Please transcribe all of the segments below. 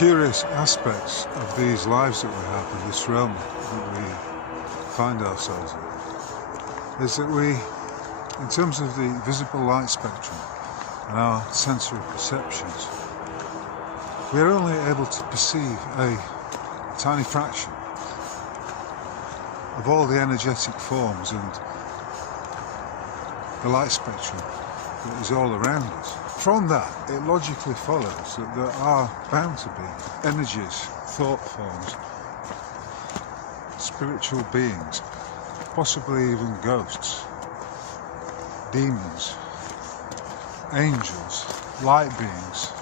curious aspects of these lives that we have in this realm that we find ourselves in is that we, in terms of the visible light spectrum and our sensory perceptions, we are only able to perceive a tiny fraction of all the energetic forms and the light spectrum that is all around us. From that, it logically follows that there are bound to be energies, thought forms, spiritual beings, possibly even ghosts, demons, angels, light beings,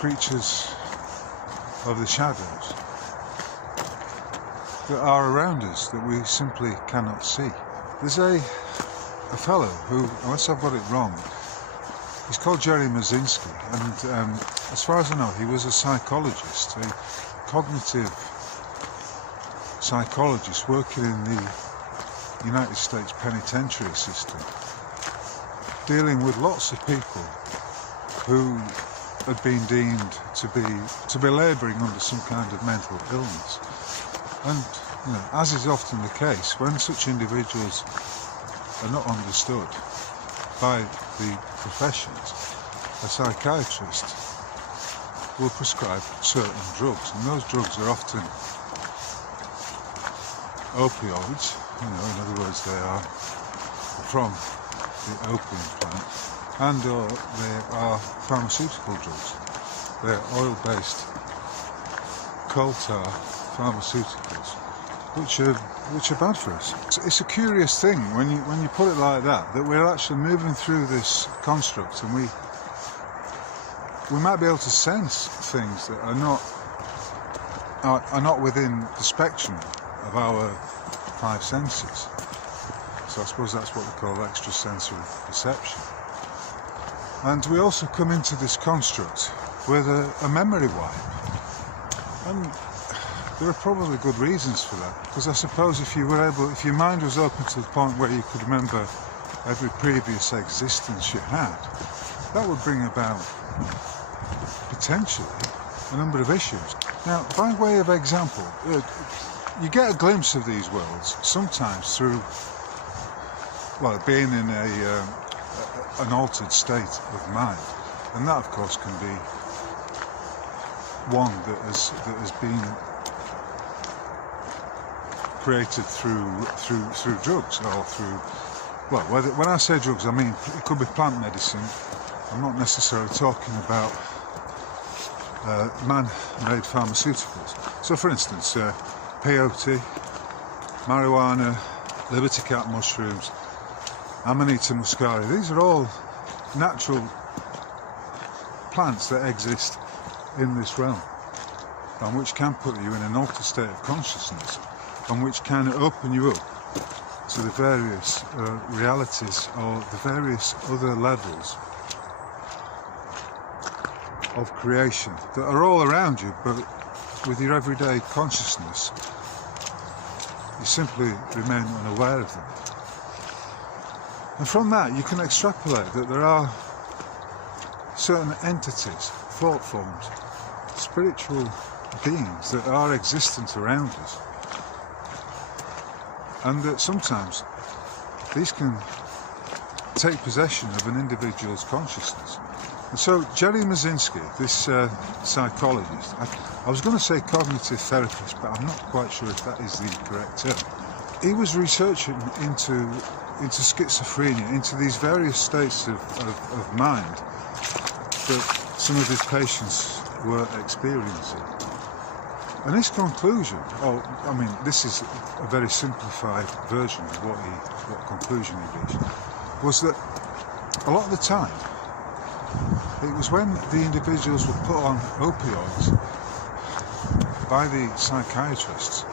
creatures of the shadows that are around us that we simply cannot see. There's a fellow who, unless I've got it wrong, he's called Jerry Mazinski, and as far as I know, he was a psychologist, a cognitive psychologist working in the United States penitentiary system, dealing with lots of people who had been deemed to be labouring under some kind of mental illness. And as is often the case, when such individuals are not understood by the professions, a psychiatrist will prescribe certain drugs, and those drugs are often opioids. In other words, they are from the opium plant, and or they are pharmaceutical drugs. They're oil-based coal tar pharmaceuticals, which are bad for us. It's a curious thing when you put it like that we're actually moving through this construct, and we might be able to sense things that are not within the spectrum of our five senses. So I suppose that's what we call extrasensory perception. And we also come into this construct with a memory wipe, and there are probably good reasons for that, because I suppose if your mind was open to the point where you could remember every previous existence you had, that would bring about potentially a number of issues. Now, by way of example, you get a glimpse of these worlds sometimes through, being in an altered state of mind, and that of course can be one that has been created through drugs, or through, when I say drugs, I mean it could be plant medicine. I'm not necessarily talking about man-made pharmaceuticals. So for instance, peyote, marijuana, liberty cap mushrooms, Amanita muscari, these are all natural plants that exist in this realm, and which can put you in an altered state of consciousness, and which can open you up to the various realities or the various other levels of creation that are all around you, but with your everyday consciousness you simply remain unaware of them. And from that you can extrapolate that there are certain entities, thought forms, spiritual beings that are existent around us, and that sometimes these can take possession of an individual's consciousness. And so Jerry Mazinski, this psychologist, I was going to say cognitive therapist, but I'm not quite sure if that is the correct term. He was researching into schizophrenia, into these various states of mind that some of his patients were experiencing. And his conclusion, this is a very simplified version of what conclusion he reached, was that a lot of the time it was when the individuals were put on opioids by the psychiatrists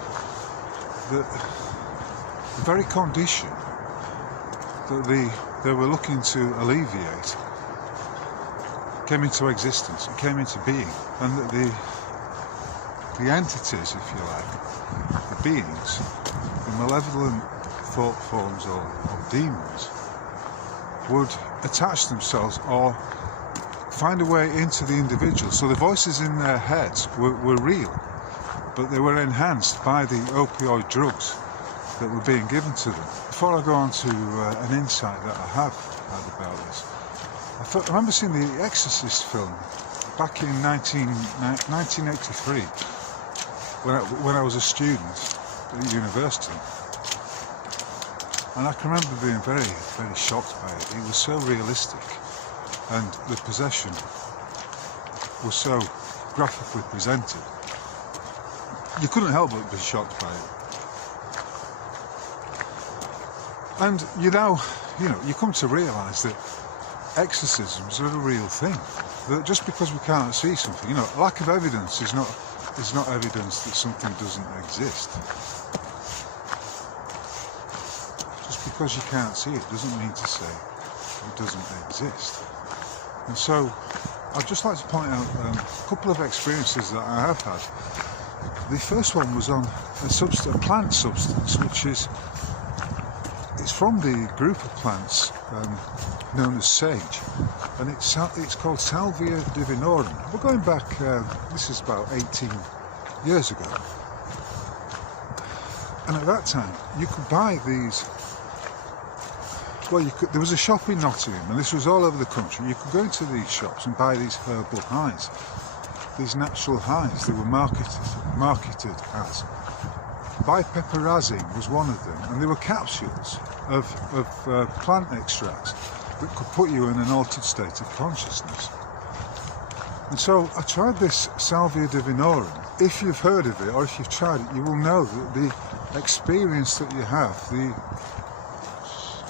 that the very condition that they were looking to alleviate came into existence, it came into being, and that the entities, if you like, the beings, the malevolent thought forms or demons, would attach themselves or find a way into the individual. So the voices in their heads were real, but they were enhanced by the opioid drugs that were being given to them. Before I go on to an insight that I have had about this, I remember seeing the Exorcist film back in 1983 when I was a student at university. And I can remember being very, very shocked by it. It was so realistic, and the possession was so graphically presented. You couldn't help but be shocked by it. And you come to realise that exorcisms are a real thing. That just because we can't see something, lack of evidence is not evidence that something doesn't exist. Because you can't see it doesn't mean to say it doesn't exist. And so I'd just like to point out a couple of experiences that I have had. The first one was on a plant substance, which it's from the group of plants known as sage, and it's called Salvia divinorum. We're going back, this is about 18 years ago, and at that time you could buy these. Well, there was a shop in Nottingham, and this was all over the country. You could go into these shops and buy these herbal highs, these natural highs. They were marketed as. Bipeperazine was one of them, and they were capsules of plant extracts that could put you in an altered state of consciousness. And so I tried this Salvia divinorum. If you've heard of it, or if you've tried it, you will know that the experience that you have,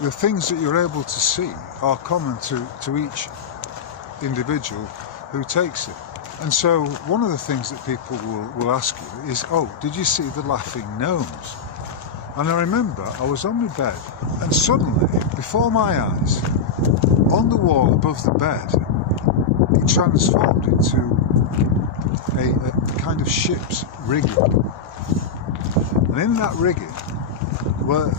the things that you're able to see are common to each individual who takes it. And so one of the things that people will ask you is, oh, did you see the laughing gnomes? And I remember I was on my bed, and suddenly, before my eyes, on the wall above the bed, it transformed into a kind of ship's rigging. And in that rigging were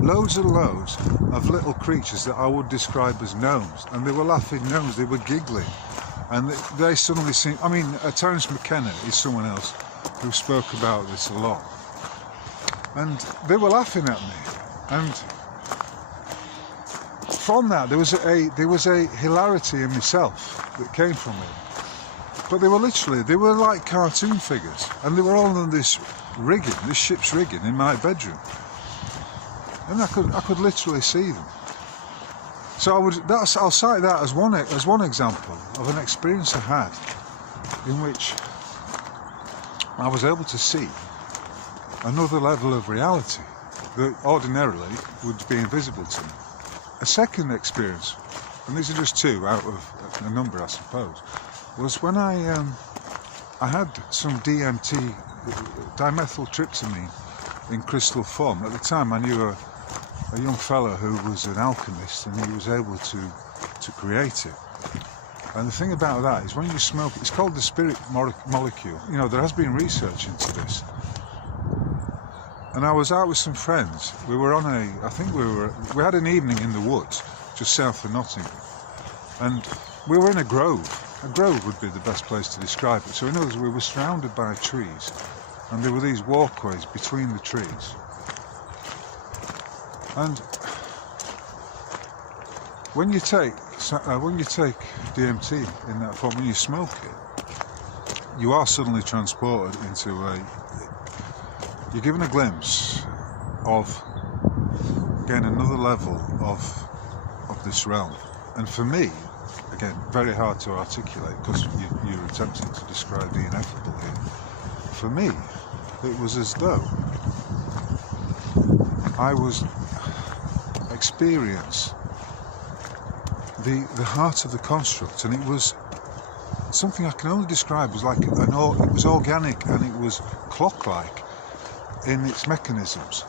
loads and loads of little creatures that I would describe as gnomes, and they were laughing gnomes, they were giggling, and they suddenly seemed, Terence McKenna is someone else who spoke about this a lot, and they were laughing at me, and from that there was a hilarity in myself that came from it. But they were like cartoon figures, and they were all on this rigging, this ship's rigging in my bedroom. And I could literally see them. So I'll cite that as one example of an experience I had in which I was able to see another level of reality that ordinarily would be invisible to me. A second experience, and these are just two out of a number, I suppose, was when I had some DMT, dimethyltryptamine, in crystal form. At the time I knew a young fellow who was an alchemist, and he was able to create it. And the thing about that is, when you smoke, it's called the spirit molecule. There has been research into this. And I was out with some friends. We were on we had an evening in the woods just south of Nottingham, and we were in a grove. A grove would be the best place to describe it. So in other words, we were surrounded by trees, and there were these walkways between the trees. And when you take DMT in that form, when you smoke it, you are suddenly transported into you're given a glimpse of, again, another level of this realm. And for me, again, very hard to articulate because you're attempting to describe the ineffable here. For me, it was as though I was experience the heart of the construct, and it was something I can only describe as like it was organic, and it was clock-like in its mechanisms.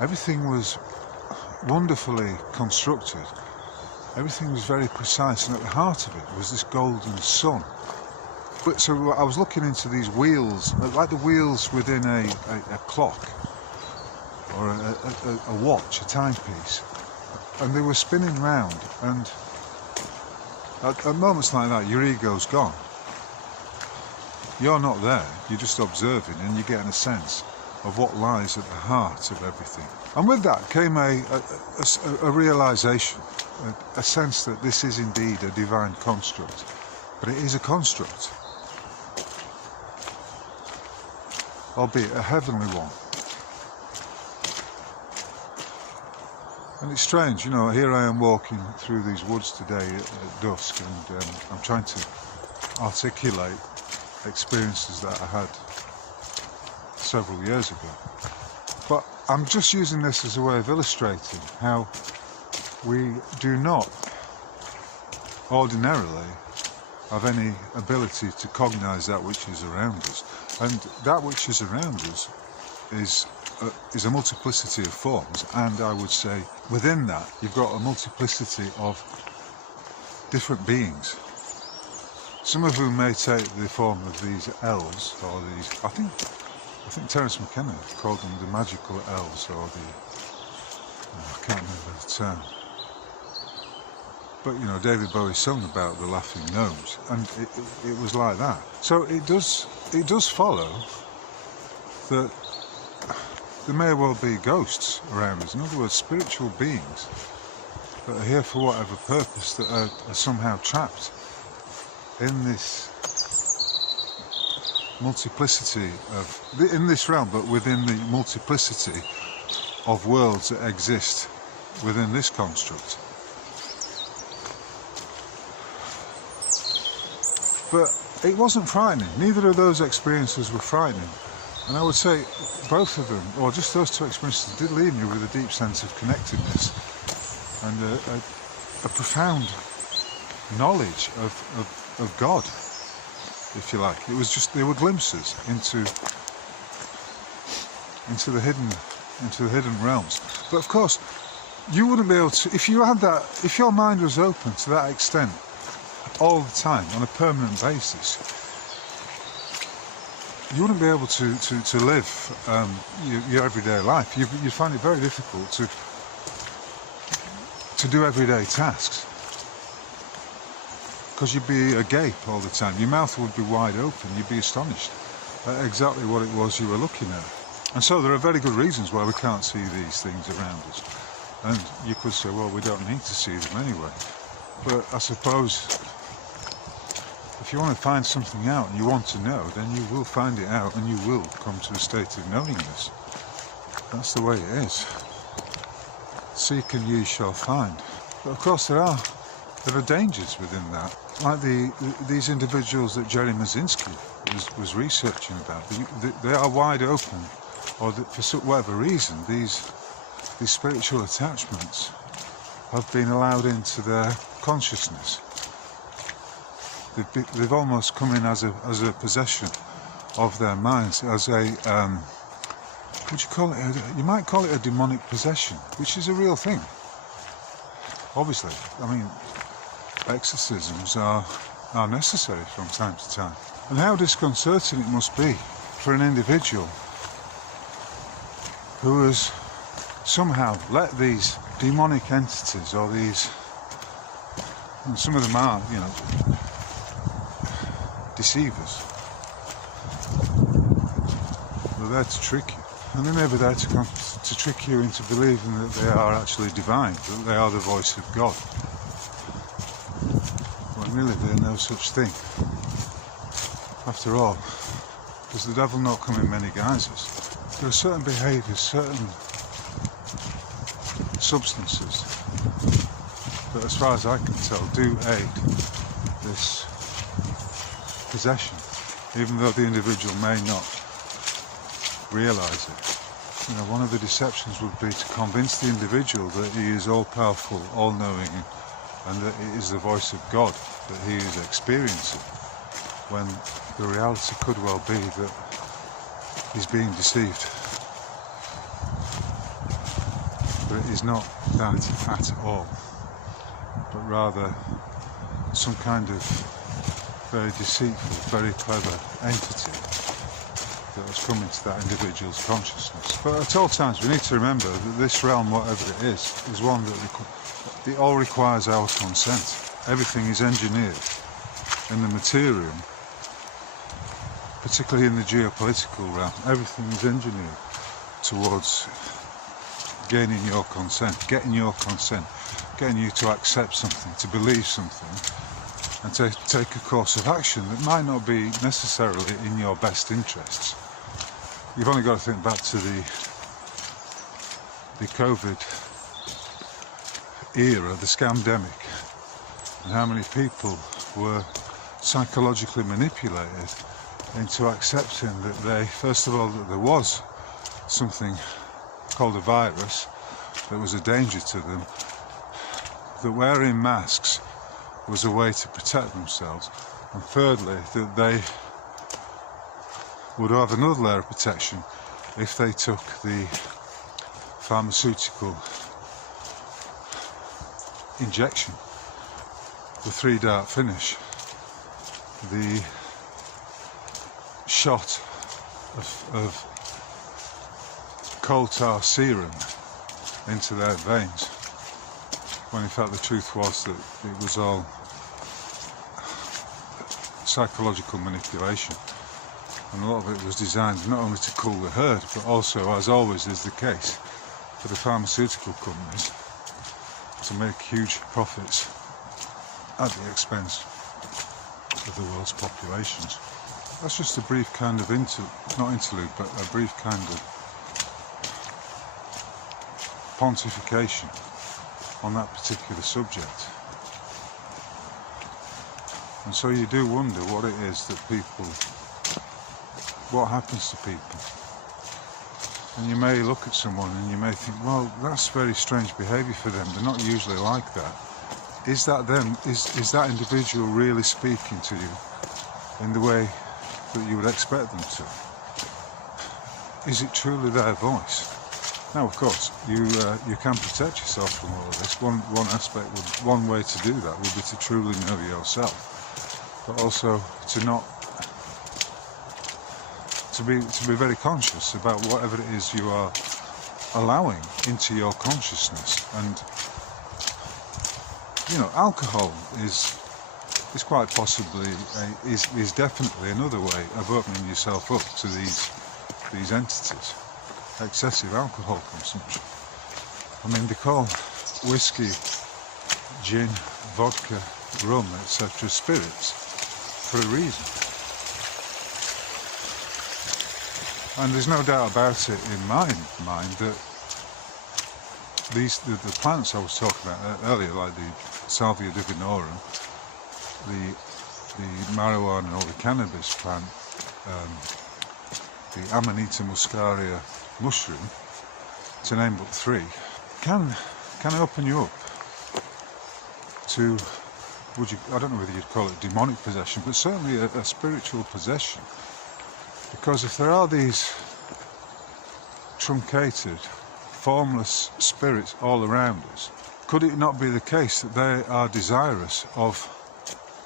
Everything was wonderfully constructed. Everything was very precise, and at the heart of it was this golden sun. But so I was looking into these wheels, like the wheels within a clock or a watch, a timepiece, and they were spinning round, and At moments like that, your ego's gone. You're not there, you're just observing, and you're getting a sense of what lies at the heart of everything. And with that came a realisation, a sense that this is indeed a divine construct. But it is a construct, albeit a heavenly one. And it's strange, you know, here I am walking through these woods today at dusk, and I'm trying to articulate experiences that I had several years ago. But I'm just using this as a way of illustrating how we do not ordinarily have any ability to cognise that which is around us. And that which is around us is a multiplicity of forms, and I would say within that you've got a multiplicity of different beings, some of whom may take the form of these elves, or these, I think Terence McKenna called them the magical elves, or I can't remember the term. But you know, David Bowie sung about the laughing gnomes, and it was like that. So it does follow that there may well be ghosts around us. In other words, spiritual beings that are here for whatever purpose, that are somehow trapped in this multiplicity in this realm, but within the multiplicity of worlds that exist within this construct. But it wasn't frightening. Neither of those experiences were frightening. And I would say both of them, or just those two experiences, did leave me with a deep sense of connectedness and a profound knowledge of God, if you like. It was just, they were glimpses into the hidden realms. But of course, you wouldn't be able to, if your mind was open to that extent all the time on a permanent basis, you wouldn't be able to live your everyday life. You'd find it very difficult to do everyday tasks, because you'd be agape all the time. Your mouth would be wide open. You'd be astonished at exactly what it was you were looking at. And so there are very good reasons why we can't see these things around us. And you could say, well, we don't need to see them anyway. But I suppose if you want to find something out and you want to know, then you will find it out and you will come to a state of knowingness. That's the way it is. Seek and ye shall find. But of course there are dangers within that. Like these individuals that Jerry Mazinski was researching about. They are wide open, or for whatever reason, these spiritual attachments have been allowed into their consciousness. They've almost come in as a possession of their minds, as a would you call it? You might call it a demonic possession, which is a real thing. Obviously, I mean, exorcisms are necessary from time to time. And how disconcerting it must be for an individual who has somehow let these demonic entities, or these, and some of them are, you know, deceivers. They're there to trick you, and they may be there to trick you into believing that they are actually divine, that they are the voice of God, when really they're no such thing. After all, does the devil not come in many guises? There are certain behaviours, certain substances that, as far as I can tell, do aid this possession, even though the individual may not realise it. You know, one of the deceptions would be to convince the individual that he is all-powerful, all-knowing, and that it is the voice of God that he is experiencing, when the reality could well be that he's being deceived. But it is not that at all, but rather some kind of very deceitful, very clever entity that has come into that individual's consciousness. But at all times we need to remember that this realm, whatever it is one that it all requires our consent. everything is engineered in the material, particularly in the geopolitical realm. Everything is engineered towards gaining your consent, getting you to accept something, to believe something, and to take a course of action that might not be necessarily in your best interests. You've only got to think back to the COVID era, the scamdemic, and how many people were psychologically manipulated into accepting that they, first of all, that there was something called a virus that was a danger to them, that wearing masks was a way to protect themselves, and thirdly, that they would have another layer of protection if they took the pharmaceutical injection, the 3-dart finish, the shot of coal tar serum into their veins, when in fact the truth was that it was all psychological manipulation, and a lot of it was designed not only to cool the herd, but also, as always is the case, for the pharmaceutical companies to make huge profits at the expense of the world's populations. That's just a brief kind of not interlude, but a brief kind of pontification on that particular subject. And so you do wonder what it is that what happens to people. And you may look at someone and you may think, well, that's very strange behaviour for them. They're not usually like that. Is that them? Is that individual really speaking to you in the way that you would expect them to? Is it truly their voice? Now, of course, you can protect yourself from all of this. One way to do that would be to truly know yourself, but also to be very conscious about whatever it is you are allowing into your consciousness. And alcohol is quite possibly is definitely another way of opening yourself up to these entities. Excessive alcohol consumption. I mean, they call whiskey, gin, vodka, rum, etc. spirits for a reason. And there's no doubt about it in my mind that the plants I was talking about earlier, like the Salvia divinorum, the marijuana or the cannabis plant, the Amanita muscaria mushroom, to name but 3, can open you up to, I don't know whether you'd call it demonic possession, but certainly a spiritual possession. Because if there are these truncated, formless spirits all around us, could it not be the case that they are desirous of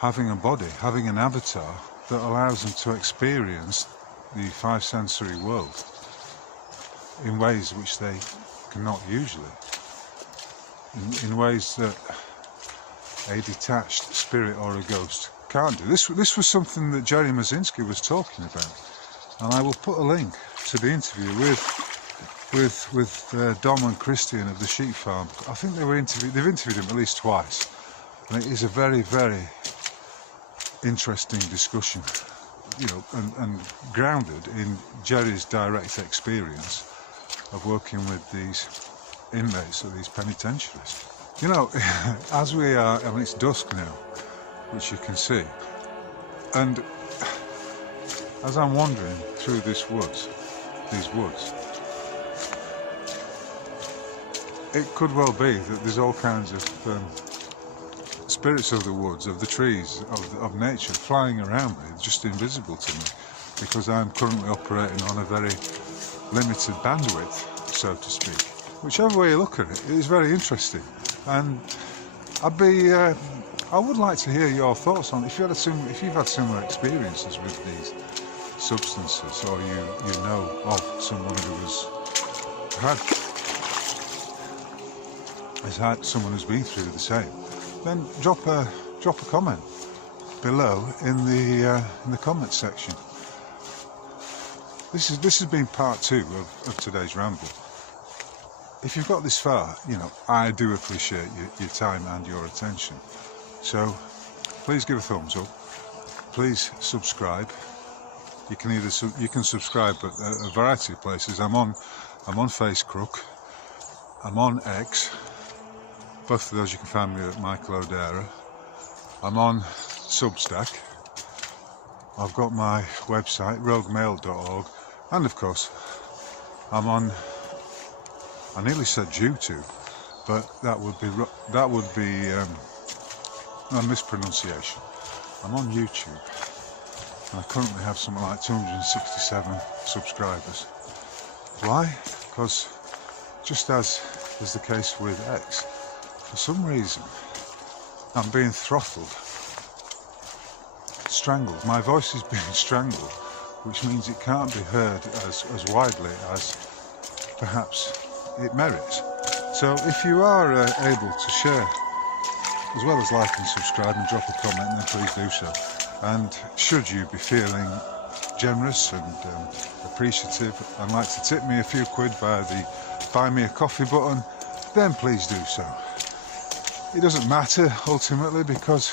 having a body, having an avatar that allows them to experience the 5 sensory world in ways which they cannot usually, in ways that a detached spirit or a ghost can't do? This was something that Jerry Mazinski was talking about, and I will put a link to the interview with Dom and Christian of the sheep farm. I think they've interviewed him at least twice, and it is a very, very interesting discussion, and grounded in Jerry's direct experience of working with these inmates at these penitentiaries. As we are, I mean, it's dusk now, which you can see, and as I'm wandering through these woods, it could well be that there's all kinds of spirits of the woods, of the trees, of nature flying around me, just invisible to me, because I'm currently operating on a very limited bandwidth, so to speak. Whichever way you look at it, it is very interesting, and I would like to hear your thoughts on it. If you've had similar experiences with these substances, or you know of someone who has had someone who's been through the same, then drop a drop a comment below in the comment section. This has been part 2 of today's ramble. If you've got this far, you know, I do appreciate your time and your attention. So please give a thumbs up. Please subscribe. You can subscribe at a variety of places. I'm on Facebook. I'm on X. Both of those you can find me at Michael O'Dara. I'm on Substack. I've got my website roguemail.org, and of course I'm on, I nearly said YouTube, but that would be a mispronunciation. I'm on YouTube, and I currently have something like 267 subscribers. Why? Because just as is the case with X, for some reason I'm being throttled, strangled. My voice is being strangled, which means it can't be heard as widely as perhaps it merits. So if you are able to share, as well as like and subscribe and drop a comment, then please do so. And should you be feeling generous and appreciative and like to tip me a few quid via the buy me a coffee button, then please do so. It doesn't matter ultimately, because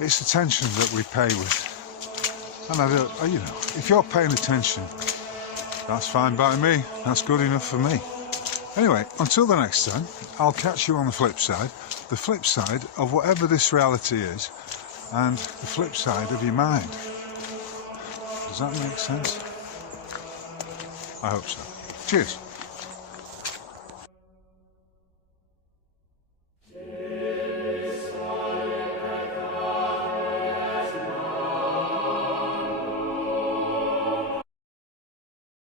it's attention that we pay with, and I don't, you know, if you're paying attention, that's fine by me. That's good enough for me. Anyway, until the next time, I'll catch you on the flip side of whatever this reality is, and the flip side of your mind. Does that make sense? I hope so. Cheers.